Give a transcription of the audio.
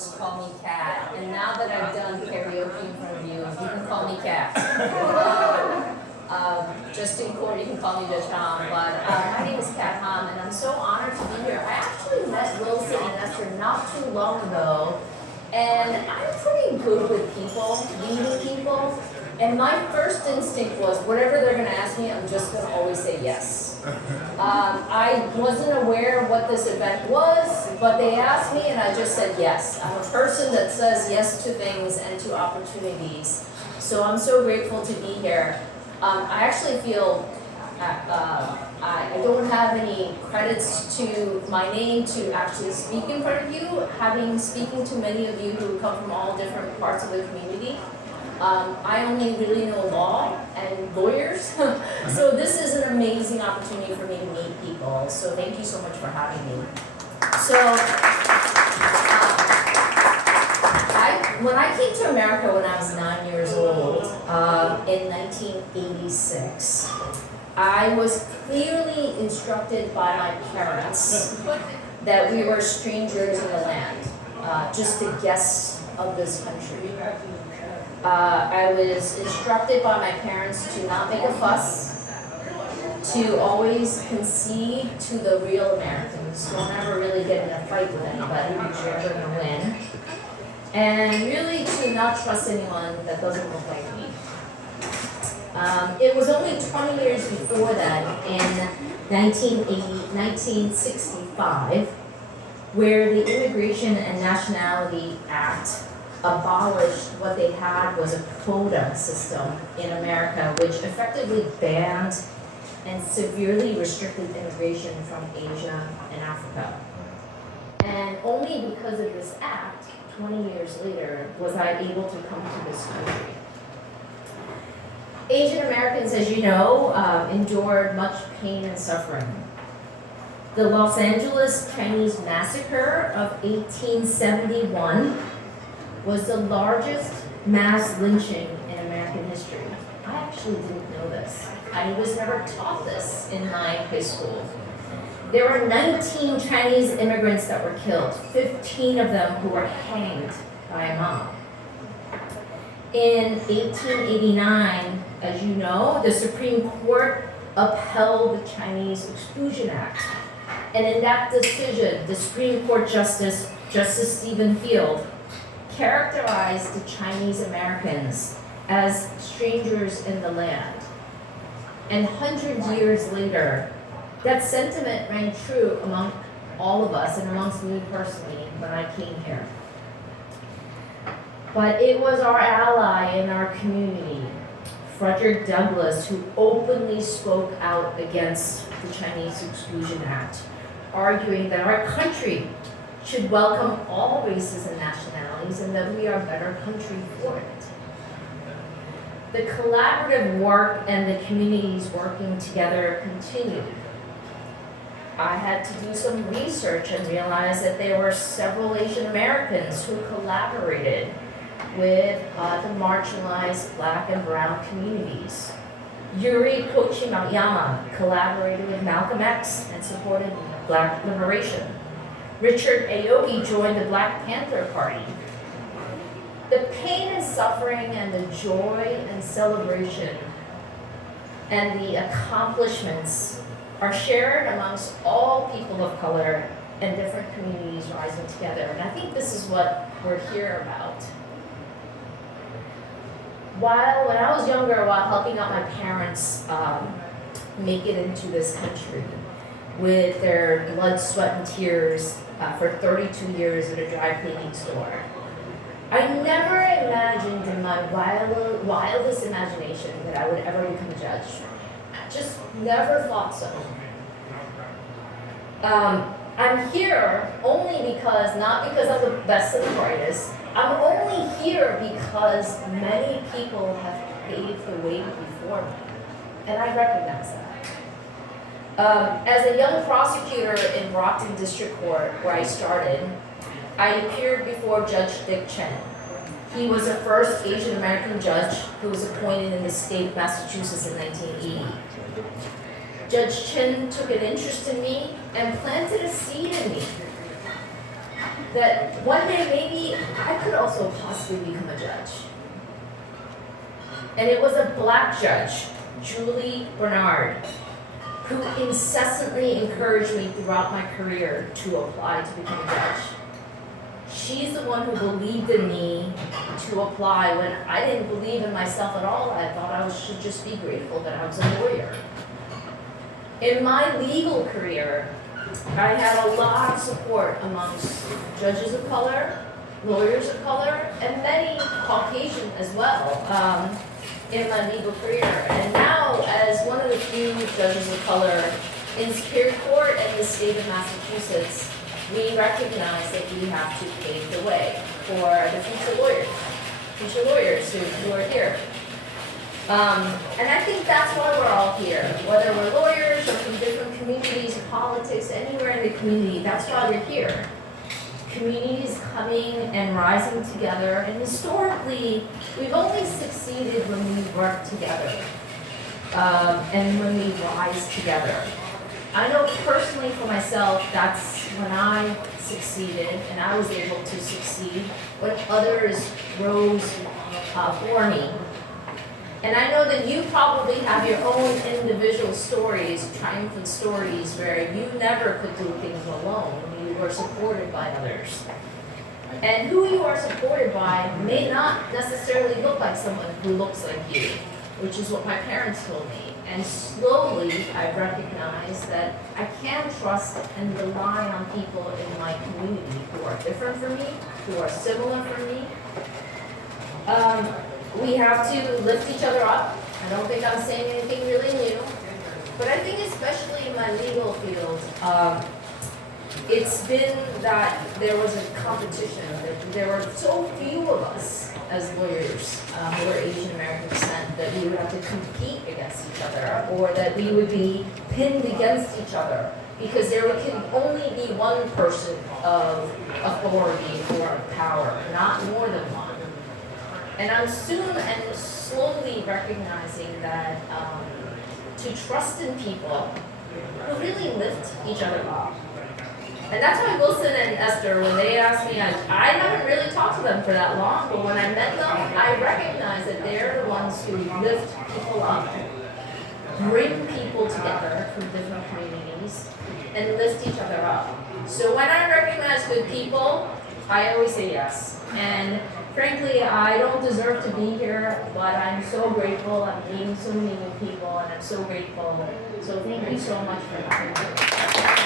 just call me Kat. And now that I've done karaoke in front of you, you can call me Kat. Just in court, you can call me Judge Ham. But my name is Kat Ham, and I'm so honored to be here. I actually met Wilson and Esther not too long ago, and I'm pretty good with people, leading people. And my first instinct was, whatever they're going to ask me, I'm just going to always say yes. I wasn't aware of what this event was, but they asked me and I just said yes. I'm a person that says yes to things and to opportunities. So I'm so grateful to be here. I actually feel I don't have any credits to my name to actually speak in front of you, speaking to many of you who come from all different parts of the community. I only really know law and lawyers, so this is an amazing opportunity for me to meet people, so thank you so much for having me. So, when I came to America when I was 9 years old, in 1986, I was clearly instructed by my parents that we were strangers in the land, just the guests of this country. I was instructed by my parents to not make a fuss, to always concede to the real Americans. Don't ever really get in a fight with anybody because you're never going to win. And really to not trust anyone that doesn't look like me. It was only 20 years before that, in 1965, where the Immigration and Nationality Act abolished what they had was a quota system in America, which effectively banned and severely restricted immigration from Asia and Africa. And only because of this act, 20 years later, was I able to come to this country. Asian Americans, as you know, endured much pain and suffering. The Los Angeles Chinese Massacre of 1871 was the largest mass lynching in American history. I actually didn't know this. I was never taught this in my high school. There were 19 Chinese immigrants that were killed, 15 of them who were hanged by a mob. In 1889, as you know, the Supreme Court upheld the Chinese Exclusion Act. And in that decision, the Supreme Court Justice Stephen Field, characterized the Chinese Americans as strangers in the land. And hundreds of years later, that sentiment rang true among all of us and amongst me personally when I came here. But it was our ally in our community, Frederick Douglass, who openly spoke out against the Chinese Exclusion Act, arguing that our country should welcome all races and nationalities and that we are a better country for it. The collaborative work and the communities working together continued. I had to do some research and realize that there were several Asian Americans who collaborated with the marginalized Black and Brown communities. Yuri Kochiyama collaborated with Malcolm X and supported Black liberation. Richard Aoki joined the Black Panther Party. The pain and suffering and the joy and celebration and the accomplishments are shared amongst all people of color and different communities rising together. And I think this is what we're here about. When I was younger, while helping out my parents make it into this country with their blood, sweat, and tears for 32 years at a dry cleaning store, I never imagined in my wildest imagination that I would ever become a judge. I just never thought so. I'm here only because, not because I'm the best and the brightest, I'm only here because many people have paved the way before me, and I recognize that. As a young prosecutor in Brockton District Court, where I started, I appeared before Judge Dick Chen. He was the first Asian American judge who was appointed in the state of Massachusetts in 1980. Judge Chen took an interest in me and planted a seed in me that one day maybe also possibly become a judge. And it was a black judge, Julie Bernard, who incessantly encouraged me throughout my career to apply to become a judge. She's the one who believed in me to apply when I didn't believe in myself at all. I thought I should just be grateful that I was a lawyer. In my legal career, I had a lot of support amongst judges of color, lawyers of color, and many Caucasian as well in my legal career. And now, as one of the few judges of color in Superior Court in the state of Massachusetts, we recognize that we have to pave the way for the future lawyers who are here. And I think that's why we're all here. Whether we're lawyers or from different communities, politics, anywhere in the community, that's why we're here. Communities coming and rising together, and historically, we've only succeeded when we work together and when we rise together. I know personally for myself, that's when I succeeded and I was able to succeed when others rose for me. And I know that you probably have your own individual stories, triumphant stories, where you never could do things alone. You were supported by others. And who you are supported by may not necessarily look like someone who looks like you, which is what my parents told me. And slowly I recognized that I can trust and rely on people in my community who are different from me, who are similar from me. We have to lift each other up. I don't think I'm saying anything really new, but I think especially in my legal field, it's been that there was a competition, that there were so few of us as lawyers who were Asian American descent that we would have to compete against each other, or that we would be pinned against each other because there can only be one person of authority or power, not more than one. And I'm soon and slowly recognizing that to trust in people who really lift each other up. And that's why Wilson and Esther, when they asked me, I haven't really talked to them for that long, but when I met them, I recognize that they're the ones who lift people up, bring people together from different communities, and lift each other up. So when I recognize good people, I always say yes. And frankly, I don't deserve to be here, but I'm so grateful. I'm meeting so many new people, and I'm so grateful. So thank you so much for having me.